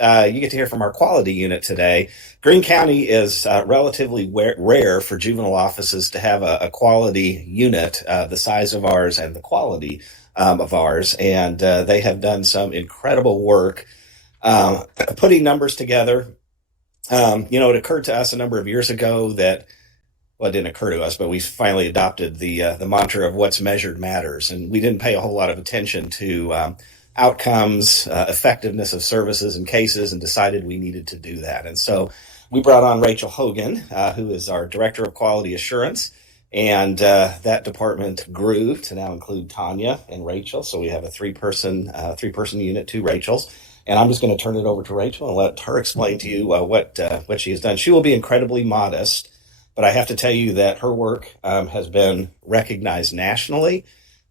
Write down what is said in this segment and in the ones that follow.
You get to hear from our quality unit today. Greene County is relatively rare for juvenile offices to have a quality unit the size of ours and the quality of ours. And they have done some incredible work putting numbers together. It occurred to us a number of years ago that, well, it didn't occur to us, but we finally adopted the mantra of what's measured matters, and we didn't pay a whole lot of attention to outcomes, effectiveness of services and cases, and decided we needed to do that. And so we brought on Rachel Hogan, who is our Director of Quality Assurance, and that department grew to now include Tanya and Rachel. So we have a three-person unit, two Rachels. And I'm just going to turn it over to Rachel and let her explain to you what she has done. She will be incredibly modest, but I have to tell you that her work has been recognized nationally.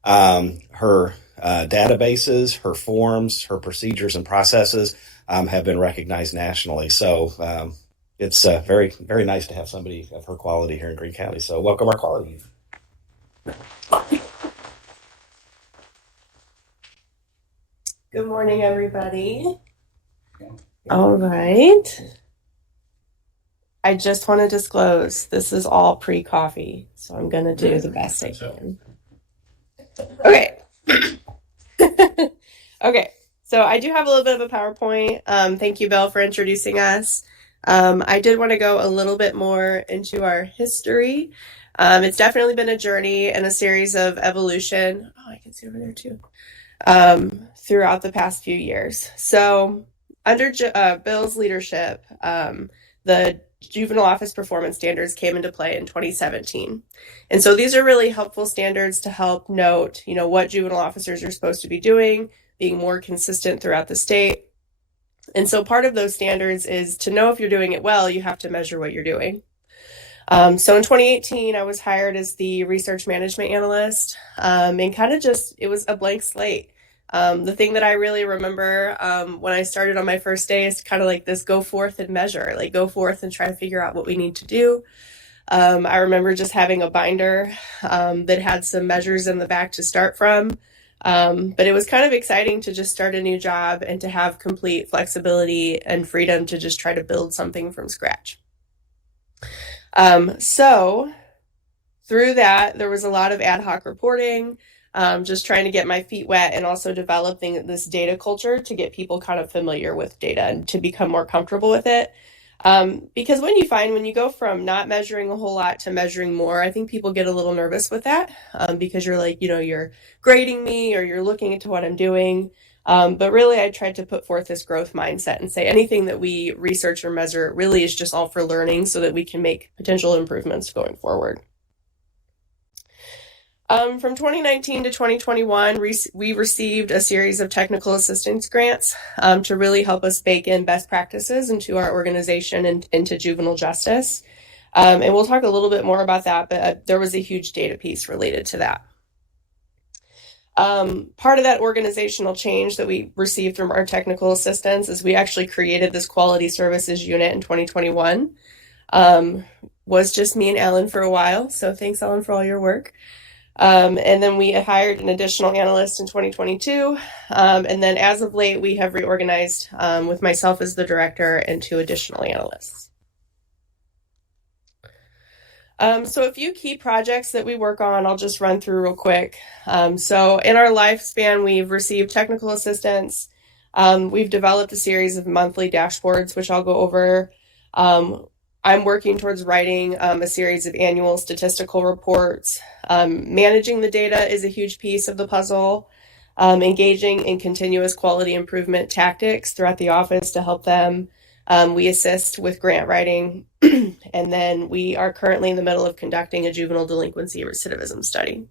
Her databases, her forms, her procedures and processes have been recognized nationally. So it's very, very nice to have somebody of her quality here in Greene County. So welcome our quality. Good morning, everybody. All right. I just want to disclose this is all pre-coffee, so I'm going to do the best I can. Okay. Okay. So I do have a little bit of a PowerPoint. Thank you, Bill, for introducing us. I did want to go a little bit more into our history. It's definitely been a journey and a series of evolution. Oh, I can see over there too. Throughout the past few years. So under Bill's leadership, the Juvenile Office Performance Standards came into play in 2017. And so these are really helpful standards to help note, what juvenile officers are supposed to be doing, being more consistent throughout the state. And so part of those standards is to know if you're doing it well, you have to measure what you're doing. So in 2018, I was hired as the research management analyst, and it was a blank slate. The thing that I really remember when I started on my first day is kind of like this: go forth and measure, like go forth and try to figure out what we need to do. I remember just having a binder that had some measures in the back to start from. But it was kind of exciting to just start a new job and to have complete flexibility and freedom to just try to build something from scratch. So through that, there was a lot of ad hoc reporting, just trying to get my feet wet and also developing this data culture to get people kind of familiar with data and to become more comfortable with it. Because when you go from not measuring a whole lot to measuring more, I think people get a little nervous with that, because you're like, you're grading me or you're looking into what I'm doing. But really, I tried to put forth this growth mindset and say anything that we research or measure really is just all for learning so that we can make potential improvements going forward. From 2019 to 2021, we received a series of technical assistance grants to really help us bake in best practices into our organization and into juvenile justice. And we'll talk a little bit more about that, but there was a huge data piece related to that. Part of that organizational change that we received from our technical assistants is we actually created this quality services unit in 2021. Was just me and Ellen for a while. So thanks, Ellen, for all your work. And then we hired an additional analyst in 2022. And then as of late, we have reorganized with myself as the director and two additional analysts. So a few key projects that we work on, I'll just run through real quick. So in our lifespan, we've received technical assistance. We've developed a series of monthly dashboards, which I'll go over. I'm working towards writing a series of annual statistical reports. Managing the data is a huge piece of the puzzle. Engaging in continuous quality improvement tactics throughout the office to help them. We assist with grant writing. And then we are currently in the middle of conducting a juvenile delinquency recidivism study.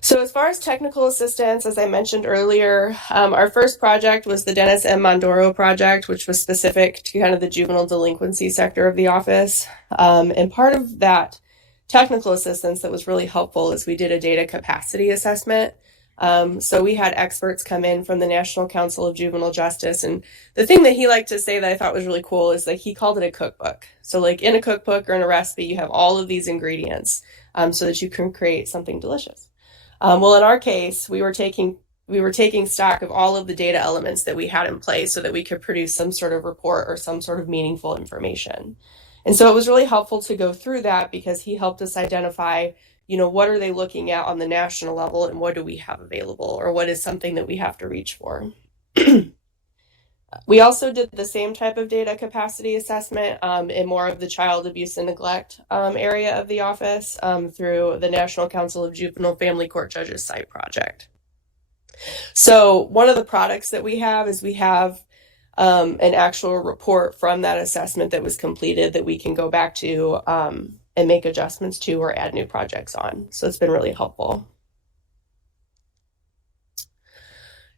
So as far as technical assistance, as I mentioned earlier, our first project was the Dennis M. Mondoro project, which was specific to kind of the juvenile delinquency sector of the office. And part of that technical assistance that was really helpful is we did a data capacity assessment. So we had experts come in from the National Council of Juvenile Justice. And the thing that he liked to say that I thought was really cool is like he called it a cookbook. So like in a cookbook or in a recipe, you have all of these ingredients so that you can create something delicious. Well, in our case, we were taking we were taking stock of all of the data elements that we had in place so that we could produce some sort of report or some sort of meaningful information. And so it was really helpful to go through that because he helped us identify, what are they looking at on the national level and what do we have available, or what is something that we have to reach for. We also did the same type of data capacity assessment in more of the child abuse and neglect area of the office through the National Council of Juvenile Family Court Judges site project. So one of the products that we have is we have an actual report from that assessment that was completed that we can go back to and make adjustments to or add new projects on. So it's been really helpful.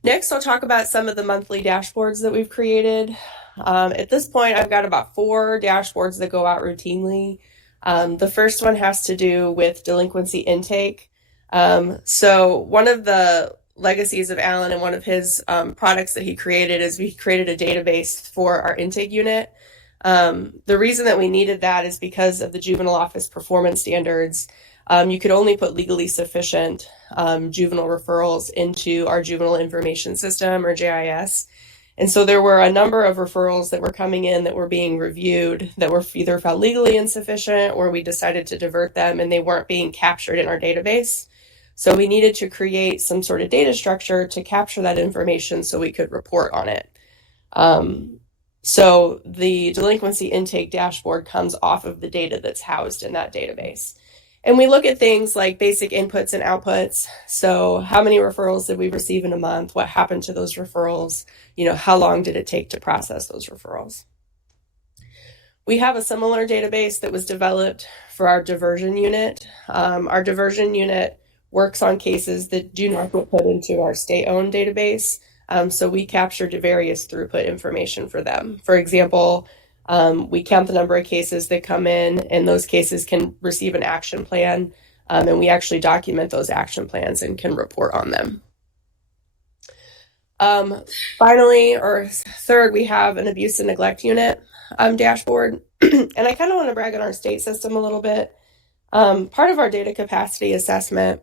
Next, I'll talk about some of the monthly dashboards that we've created. At this point, I've got about 4 dashboards that go out routinely. The first one has to do with delinquency intake. So one of the legacies of Alan and one of his products that he created is we created a database for our intake unit. The reason that we needed that is because of the juvenile office performance standards. You could only put legally sufficient juvenile referrals into our juvenile information system, or JIS. And so there were a number of referrals that were coming in that were being reviewed that were either found legally insufficient or we decided to divert them and they weren't being captured in our database. So we needed to create some sort of data structure to capture that information so we could report on it. So the delinquency intake dashboard comes off of the data that's housed in that database. And we look at things like basic inputs and outputs. So how many referrals did we receive in a month? What happened to those referrals? How long did it take to process those referrals? We have a similar database that was developed for our diversion unit. Our diversion unit works on cases that do not get put into our state-owned database. So we captured various throughput information for them. For example, we count the number of cases that come in, and those cases can receive an action plan, and we actually document those action plans and can report on them. Finally, or third, we have an abuse and neglect unit dashboard. And I kind of want to brag on our state system a little bit. Part of our data capacity assessment,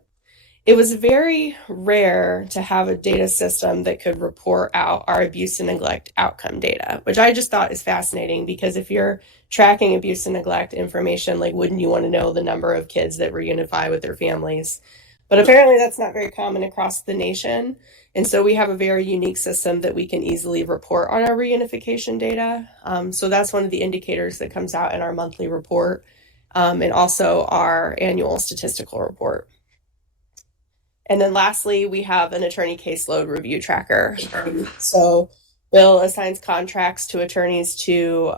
it was very rare to have a data system that could report out our abuse and neglect outcome data, which I just thought is fascinating because if you're tracking abuse and neglect information, wouldn't you want to know the number of kids that reunify with their families? But apparently that's not very common across the nation. And so we have a very unique system that we can easily report on our reunification data. So that's one of the indicators that comes out in our monthly report and also our annual statistical report. And then lastly, we have an attorney caseload review tracker. So Bill assigns contracts to attorneys to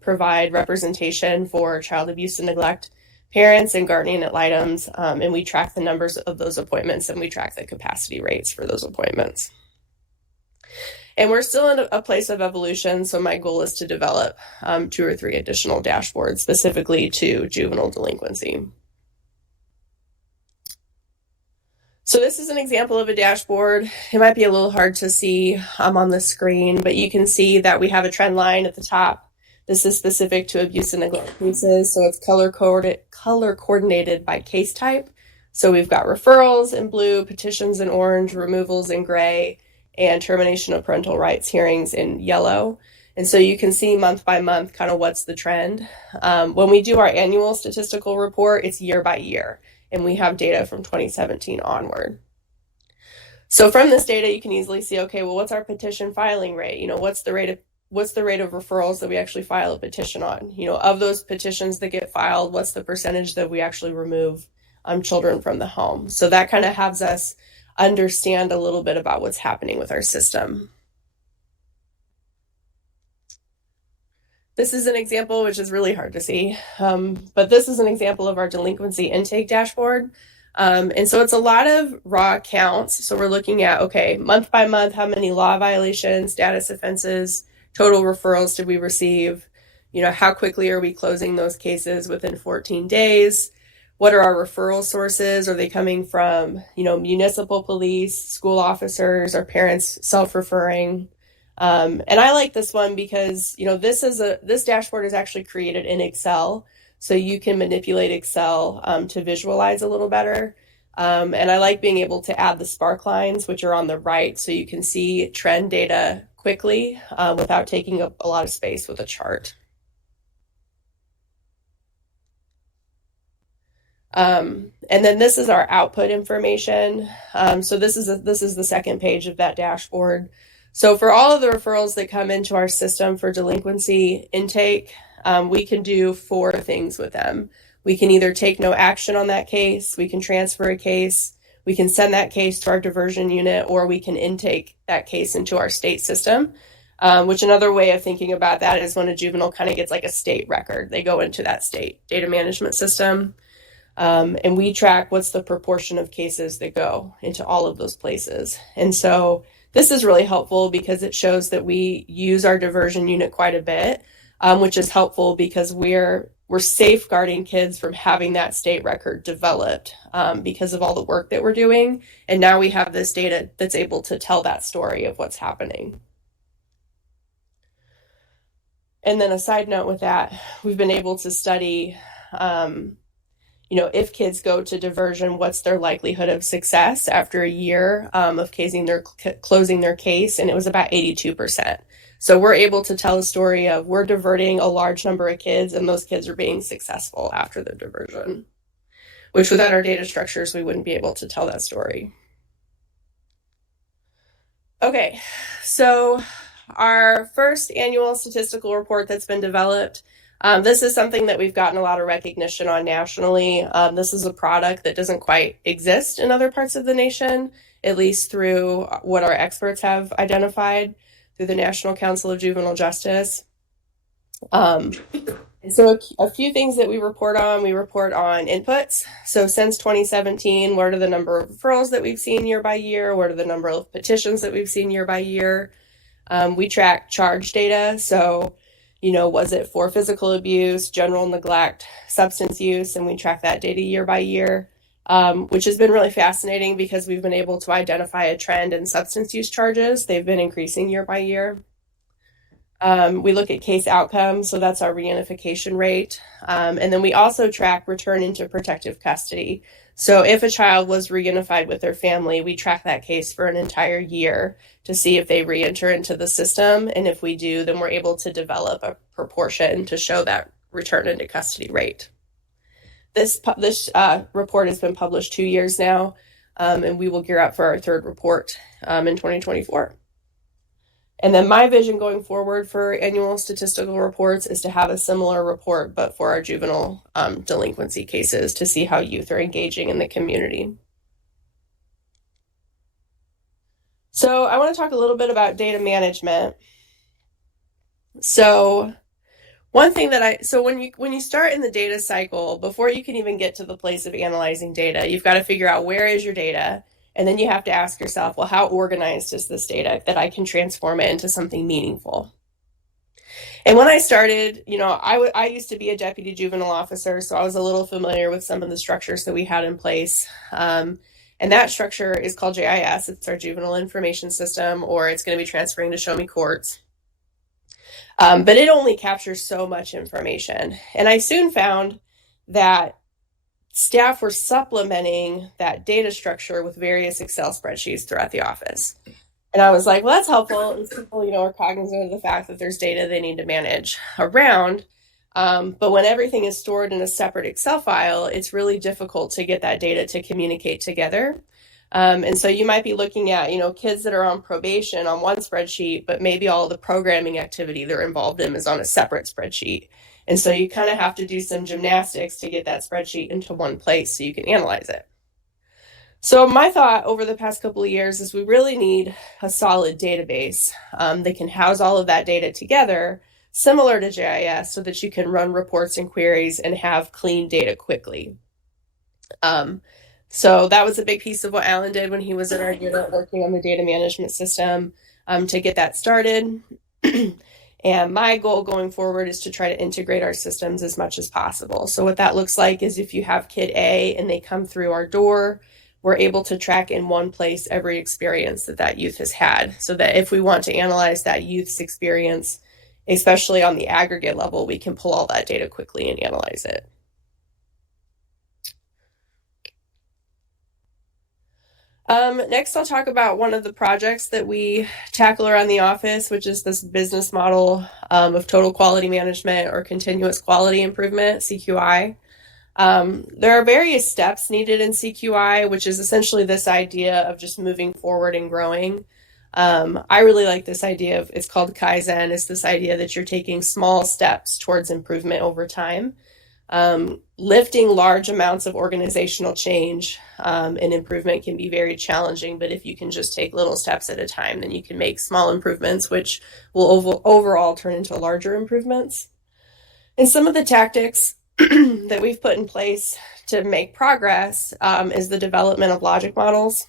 provide representation for child abuse and neglect parents and guardian ad litems, and we track the numbers of those appointments and we track the capacity rates for those appointments. And we're still in a place of evolution, so my goal is to develop 2 or 3 additional dashboards specifically to juvenile delinquency. So this is an example of a dashboard. It might be a little hard to see on the screen, but you can see that we have a trend line at the top. This is specific to abuse and neglect cases, so it's color coordinated by case type. So we've got referrals in blue, petitions in orange, removals in gray, and termination of parental rights hearings in yellow. And so you can see month by month kind of what's the trend. When we do our annual statistical report, it's year by year, and we have data from 2017 onward. So from this data, you can easily see, okay, well, what's our petition filing rate? What's the rate of referrals that we actually file a petition on? Of those petitions that get filed, what's the percentage that we actually remove children from the home? So that kind of helps us understand a little bit about what's happening with our system. This is an example, which is really hard to see, but this is an example of our delinquency intake dashboard. And so it's a lot of raw counts. So we're looking at, okay, month by month, how many law violations, status offenses, total referrals did we receive? How quickly are we closing those cases within 14 days? What are our referral sources? Are they coming from, municipal police, school officers, or parents self-referring? And I like this one because, this dashboard is actually created in Excel. So you can manipulate Excel to visualize a little better. And I like being able to add the spark lines, which are on the right, so you can see trend data quickly without taking up a lot of space with a chart. And then this is our output information. So this is the second page of that dashboard. So for all of the referrals that come into our system for delinquency intake, we can do 4 things with them. We can either take no action on that case, we can transfer a case, we can send that case to our diversion unit, or we can intake that case into our state system. Which another way of thinking about that is when a juvenile kind of gets like a state record, they go into that state data management system. And we track what's the proportion of cases that go into all of those places. And so this is really helpful because it shows that we use our diversion unit quite a bit, which is helpful because we're safeguarding kids from having that state record developed because of all the work that we're doing. And now we have this data that's able to tell that story of what's happening. And then a side note with that, we've been able to study if kids go to diversion, what's their likelihood of success after a year of closing their case? And it was about 82%. So we're able to tell a story of we're diverting a large number of kids and those kids are being successful after the diversion, which without our data structures, we wouldn't be able to tell that story. Okay, so our first annual statistical report that's been developed, this is something that we've gotten a lot of recognition on nationally. This is a product that doesn't quite exist in other parts of the nation, at least through what our experts have identified through the National Council of Juvenile Justice. So a few things that we report on inputs. So since 2017, what are the number of referrals that we've seen year by year? What are the number of petitions that we've seen year by year? We track charge data. So was it for physical abuse, general neglect, substance use? And we track that data year by year, which has been really fascinating because we've been able to identify a trend in substance use charges. They've been increasing year by year. We look at case outcomes, so that's our reunification rate. And then we also track return into protective custody. So if a child was reunified with their family, we track that case for an entire year to see if they reenter into the system. And if we do, then we're able to develop a proportion to show that return into custody rate. This report has been published 2 years now, and we will gear up for our third report in 2024. And then my vision going forward for annual statistical reports is to have a similar report, but for our juvenile delinquency cases to see how youth are engaging in the community. So I want to talk a little bit about data management. So one thing when you start in the data cycle, before you can even get to the place of analyzing data, you've got to figure out where is your data. And then you have to ask yourself, well, how organized is this data that I can transform it into something meaningful? And when I started, I used to be a deputy juvenile officer, so I was a little familiar with some of the structures that we had in place. And that structure is called JIS. It's our Juvenile Information System, or it's going to be transferring to Show Me Courts. But it only captures so much information. And I soon found that staff were supplementing that data structure with various Excel spreadsheets throughout the office. And I was like, well, that's helpful. And people, are cognizant of the fact that there's data they need to manage around. But when everything is stored in a separate Excel file, it's really difficult to get that data to communicate together. And so you might be looking at, kids that are on probation on one spreadsheet, but maybe all the programming activity they're involved in is on a separate spreadsheet. And so you kind of have to do some gymnastics to get that spreadsheet into one place so you can analyze it. So my thought over the past couple of years is we really need a solid database that can house all of that data together, similar to JIS, so that you can run reports and queries and have clean data quickly. So that was a big piece of what Alan did when he was in our unit working on the data management system to get that started. And my goal going forward is to try to integrate our systems as much as possible. So what that looks like is if you have kid A and they come through our door, we're able to track in one place every experience that youth has had, so that if we want to analyze that youth's experience, especially on the aggregate level, we can pull all that data quickly and analyze it. Next, I'll talk about one of the projects that we tackle around the office, which is this business model of total quality management or continuous quality improvement, CQI. There are various steps needed in CQI, which is essentially this idea of just moving forward and growing. I really like this idea of, it's called Kaizen. It's this idea that you're taking small steps towards improvement over time. Lifting large amounts of organizational change and improvement can be very challenging, but if you can just take little steps at a time, then you can make small improvements, which will overall turn into larger improvements. And some of the tactics that we've put in place to make progress is the development of logic models.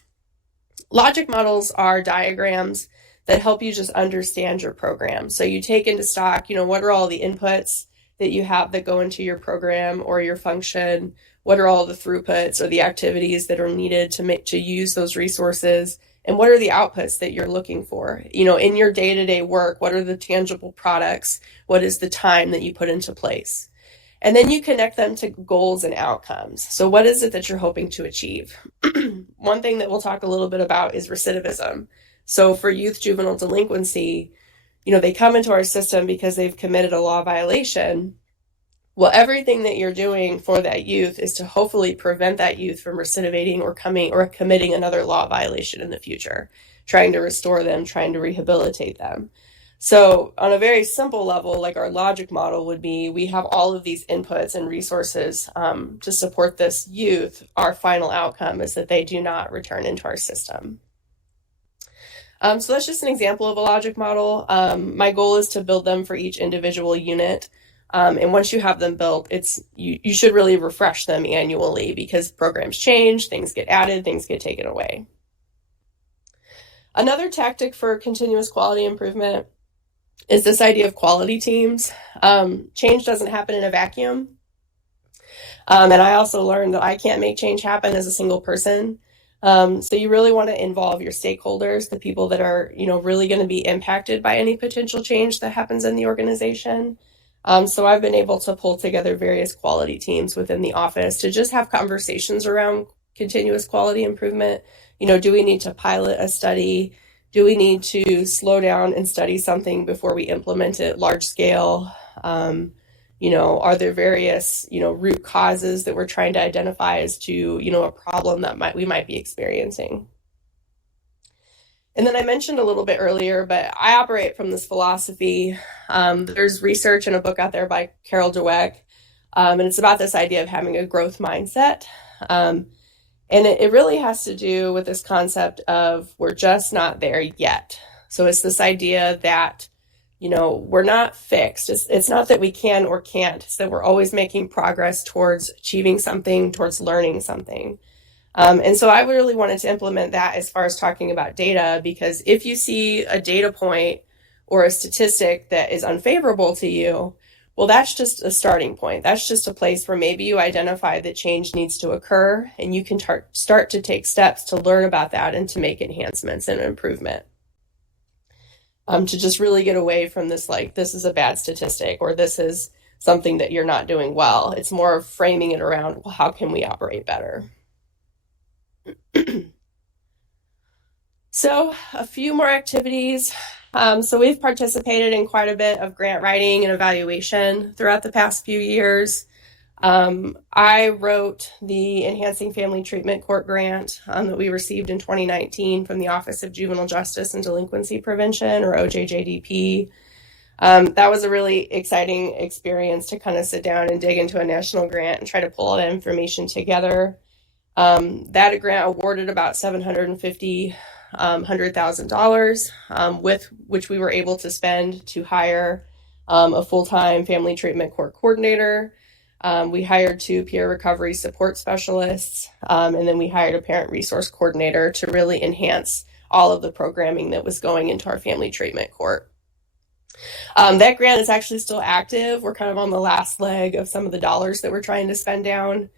Logic models are diagrams that help you just understand your program. So you take into stock, what are all the inputs that you have that go into your program or your function? What are all the throughputs or the activities that are needed to use those resources? And what are the outputs that you're looking for? In your day-to-day work, what are the tangible products? What is the time that you put into place? And then you connect them to goals and outcomes. So what is it that you're hoping to achieve? One thing that we'll talk a little bit about is recidivism. So for youth juvenile delinquency, they come into our system because they've committed a law violation. Well, everything that you're doing for that youth is to hopefully prevent that youth from recidivating or committing another law violation in the future, trying to restore them, trying to rehabilitate them. So on a very simple level, like our logic model would be, we have all of these inputs and resources to support this youth. Our final outcome is that they do not return into our system. So that's just an example of a logic model. My goal is to build them for each individual unit. And once you have them built, you should really refresh them annually because programs change, things get added, things get taken away. Another tactic for continuous quality improvement is this idea of quality teams. Change doesn't happen in a vacuum. And I also learned that I can't make change happen as a single person. So you really want to involve your stakeholders, the people that are, really going to be impacted by any potential change that happens in the organization. So I've been able to pull together various quality teams within the office to just have conversations around continuous quality improvement. Do we need to pilot a study? Do we need to slow down and study something before we implement it large scale? Are there various, root causes that we're trying to identify as to, a problem that we might be experiencing? And then I mentioned a little bit earlier, but I operate from this philosophy. There's research in a book out there by Carol Dweck, and it's about this idea of having a growth mindset. And it really has to do with this concept of we're just not there yet. So it's this idea that, we're not fixed. It's not that we can or can't. It's that we're always making progress towards achieving something, towards learning something. And so I really wanted to implement that as far as talking about data, because if you see a data point or a statistic that is unfavorable to you, well, that's just a starting point. That's just a place where maybe you identify that change needs to occur and you can start to take steps to learn about that and to make enhancements and improvement. To just really get away from this, like, this is a bad statistic or this is something that you're not doing well. It's more framing it around, well, how can we operate better? So a few more activities. So we've participated in quite a bit of grant writing and evaluation throughout the past few years. I wrote the Enhancing Family Treatment Court grant that we received in 2019 from the Office of Juvenile Justice and Delinquency Prevention, or OJJDP. That was a really exciting experience to kind of sit down and dig into a national grant and try to pull all that information together. That grant awarded about $750,000, with which we were able to spend to hire a full-time family treatment court coordinator. We hired 2 peer recovery support specialists, and then we hired a parent resource coordinator to really enhance all of the programming that was going into our family treatment court. That grant is actually still active. We're kind of on the last leg of some of the dollars that we're trying to spend down.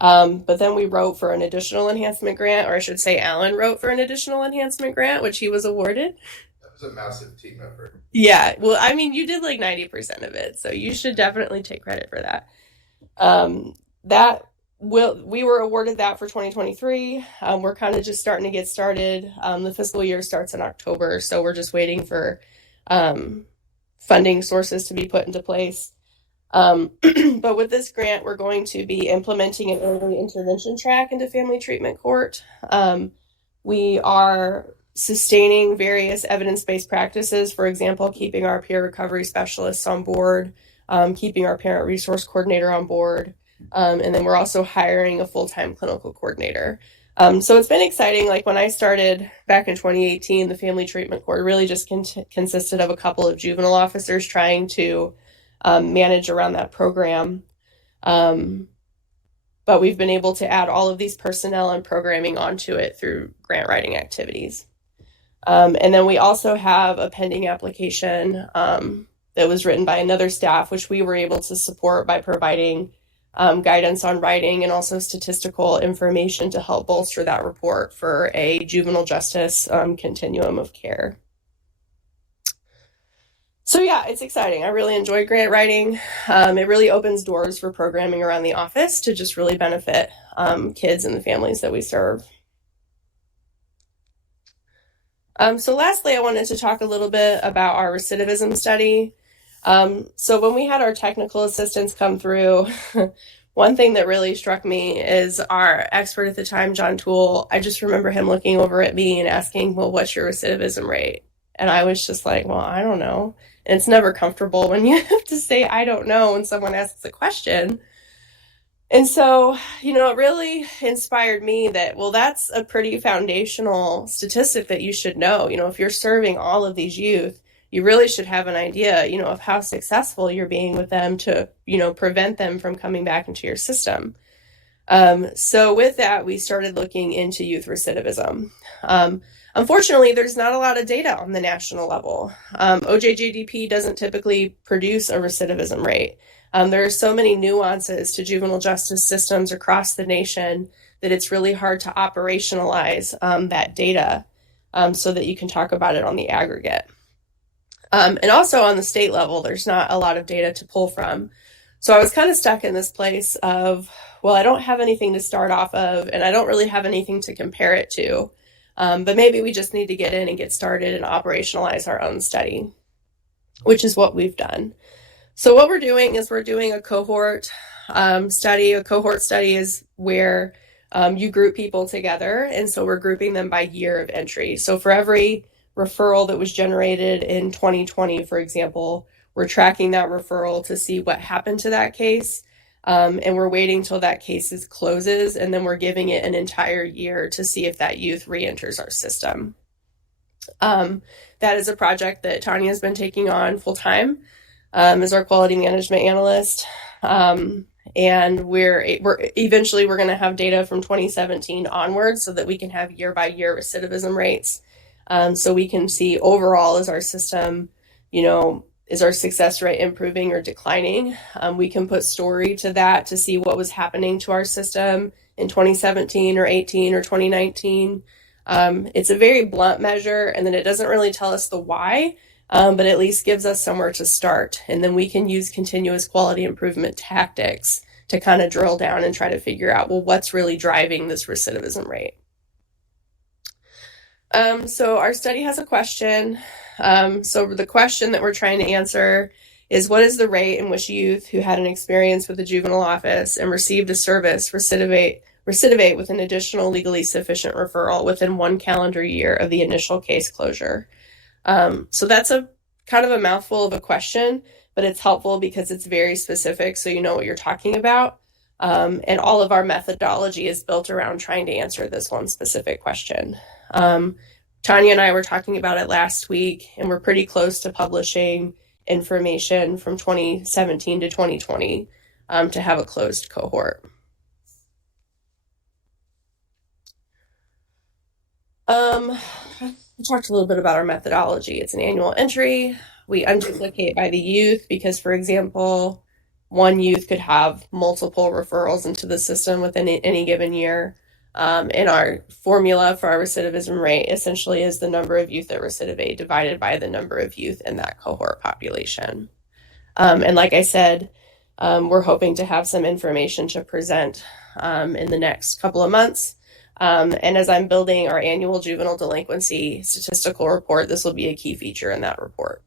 But then we wrote for an additional enhancement grant, or I should say Alan wrote for an additional enhancement grant, which he was awarded. That was a massive team effort. Yeah, well, I mean, you did like 90% of it, so you should definitely take credit for that. we were awarded that for 2023. We're kind of just starting to get started. The fiscal year starts in October, so we're just waiting for funding sources to be put into place. But with this grant, we're going to be implementing an early intervention track into family treatment court. We are sustaining various evidence-based practices, for example, keeping our peer recovery specialists on board, keeping our parent resource coordinator on board, and then we're also hiring a full-time clinical coordinator. So it's been exciting. Like when I started back in 2018, the family treatment court really just consisted of a couple of juvenile officers trying to manage around that program. But we've been able to add all of these personnel and programming onto it through grant writing activities. And then we also have a pending application that was written by another staff, which we were able to support by providing guidance on writing and also statistical information to help bolster that report for a juvenile justice continuum of care. So yeah, it's exciting. I really enjoy grant writing. It really opens doors for programming around the office to just really benefit kids and the families that we serve. So lastly, I wanted to talk a little bit about our recidivism study. So when we had our technical assistants come through, one thing that really struck me is our expert at the time, John Toole. I just remember him looking over at me and asking, well, what's your recidivism rate? And I was just like, well, I don't know. And it's never comfortable when you have to say, I don't know, when someone asks a question. And so, it really inspired me that, well, that's a pretty foundational statistic that you should know. If you're serving all of these youth, you really should have an idea, of how successful you're being with them to, prevent them from coming back into your system. So with that, we started looking into youth recidivism. Unfortunately, there's not a lot of data on the national level. OJJDP doesn't typically produce a recidivism rate. There are so many nuances to juvenile justice systems across the nation that it's really hard to operationalize that data so that you can talk about it on the aggregate. And also on the state level, there's not a lot of data to pull from. So I was kind of stuck in this place of, well, I don't have anything to start off of, and I don't really have anything to compare it to. But maybe we just need to get in and get started and operationalize our own study, which is what we've done. So what we're doing is we're doing a cohort study. A cohort study is where you group people together. And so we're grouping them by year of entry. So for every referral that was generated in 2020, for example, we're tracking that referral to see what happened to that case. And we're waiting till that case closes, and then we're giving it an entire year to see if that youth re-enters our system. That is a project that Tanya has been taking on full time as our quality management analyst. And we're eventually going to have data from 2017 onwards so that we can have year by year recidivism rates. So we can see overall, is our system, is our success rate improving or declining? We can put story to that to see what was happening to our system in 2017 or 18 or 2019. It's a very blunt measure, and then it doesn't really tell us the why, but at least gives us somewhere to start. And then we can use continuous quality improvement tactics to kind of drill down and try to figure out, well, what's really driving this recidivism rate? So our study has a question. So the question that we're trying to answer is, what is the rate in which youth who had an experience with the juvenile office and received a service recidivate with an additional legally sufficient referral within 1 calendar year of the initial case closure? So that's a kind of a mouthful of a question, but it's helpful because it's very specific, so you know what you're talking about. And all of our methodology is built around trying to answer this one specific question. Tanya and I were talking about it last week, and we're pretty close to publishing information from 2017 to 2020 to have a closed cohort. We talked a little bit about our methodology. It's an annual entry. We unduplicate by the youth because, for example, one youth could have multiple referrals into the system within any given year. And our formula for our recidivism rate essentially is the number of youth that recidivate divided by the number of youth in that cohort population. And like I said, We're hoping to have some information to present in the next couple of months. And as I'm building our annual juvenile delinquency statistical report, this will be a key feature in that report.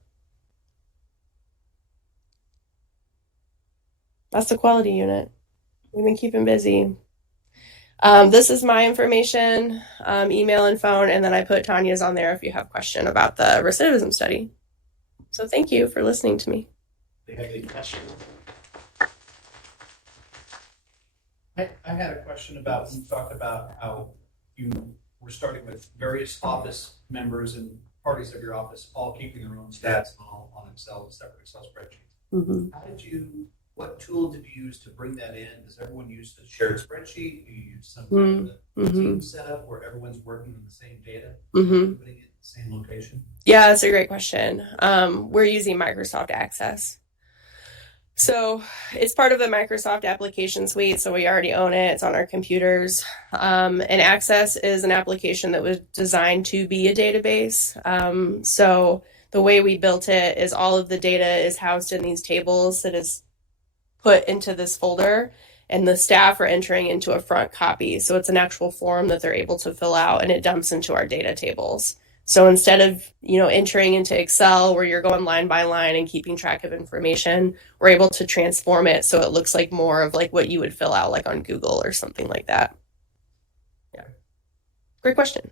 That's the quality unit. We've been keeping busy. This is my information, email and phone, and then I put Tanya's on there if you have a question about the recidivism study. So thank you for listening to me. Do you have any questions? I had a question about, you talked about how you were starting with various office members and parties of your office, all keeping their own stats all on Excel, separate Excel spreadsheets. Mm-hmm. What tool did you use to bring that in? Does everyone use the shared spreadsheet? Do you use some kind of team setup where everyone's working on the same data, putting it in the same location? Yeah, that's a great question. We're using Microsoft Access. So it's part of the Microsoft application suite, so we already own it. It's on our computers. And Access is an application that was designed to be a database. So the way we built it is all of the data is housed in these tables that is put into this folder, and the staff are entering into a front copy. So it's an actual form that they're able to fill out, and it dumps into our data tables. So instead of, entering into Excel where you're going line by line and keeping track of information, we're able to transform it so it looks like more of like what you would fill out like on Google or something like that. Yeah. Great question.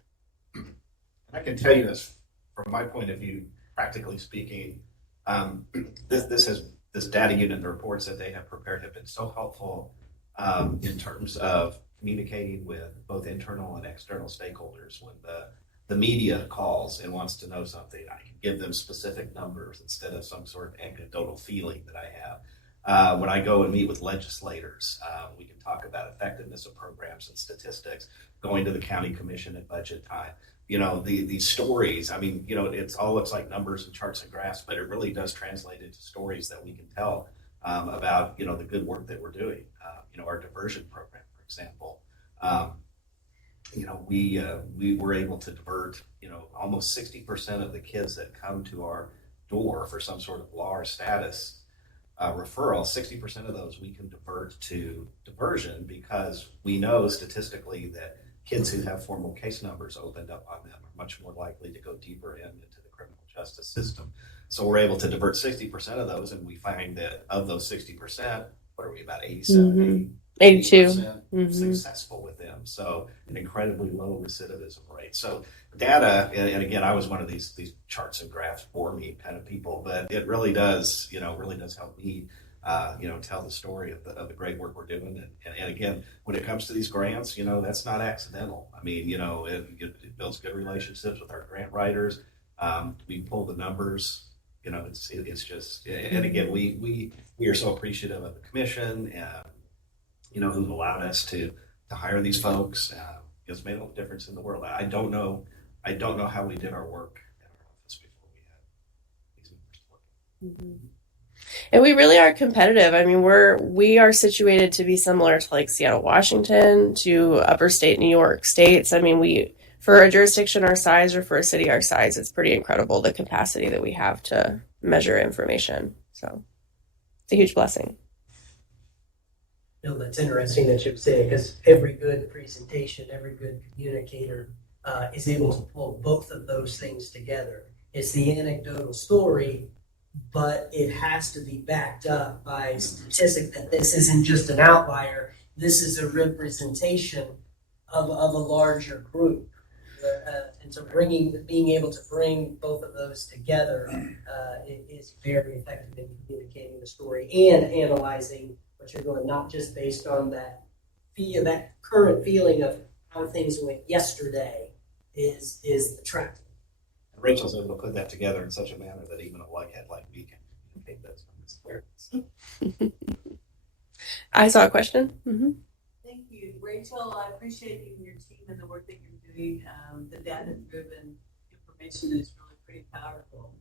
I can tell you this from my point of view, practically speaking, this data unit and the reports that they have prepared have been so helpful in terms of communicating with both internal and external stakeholders. When the media calls and wants to know something, I can give them specific numbers instead of some sort of anecdotal feeling that I have. When I go and meet with legislators, we can talk about effectiveness of programs and statistics, going to the county commission at budget time. These stories, it all looks like numbers and charts and graphs, but it really does translate into stories that we can tell about, the good work that we're doing. Our diversion program, for example, we were able to divert, almost 60% of the kids that come to our door for some sort of law or status referral, 60% of those we can divert to diversion, because we know statistically that kids who have formal case numbers opened up on them are much more likely to go deeper into the criminal justice system. So we're able to divert 60% of those, and we find that of those 60%, what are we, about 87, 82% successful with them. So an incredibly low recidivism rate. So data, and again, I was one of these charts and graphs bore me kind of people, but it really does, help me tell the story of the great work we're doing. And again, when it comes to these grants, that's not accidental. It builds good relationships with our grant writers. We pull the numbers, it's just, and again, we are so appreciative of the commission, who've allowed us to hire these folks. It's made a difference in the world. I don't know how we did our work at our office before we had these members working. And we really are competitive. We are situated to be similar to like Seattle, Washington, to upper state New York states. For a jurisdiction our size or for a city our size, it's pretty incredible the capacity that we have to measure information. So it's a huge blessing. That's interesting that you say, because every good presentation, every good communicator is able to pull both of those things together. It's the anecdotal story, but it has to be backed up by statistic that this isn't just an outlier. This is a representation of a larger group. And so being able to bring both of those together is very effective in communicating the story and analyzing what you're doing, not just based on that current feeling of how things went yesterday is the track. Rachel's able to put that together in such a manner that even a whitehead like me can communicate those. I saw a question. Mm-hmm. Thank you, Rachel. I appreciate you and your team and the work that you're doing. The data-driven information is really pretty powerful.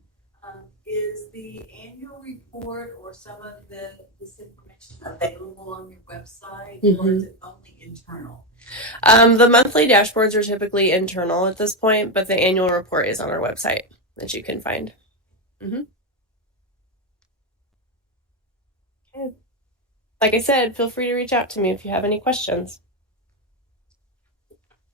Is the annual report or some of this information available on your website, or is it only internal? The monthly dashboards are typically internal at this point, but the annual report is on our website that you can find. Mm-hmm. Okay. like I said, feel free to reach out to me if you have any questions.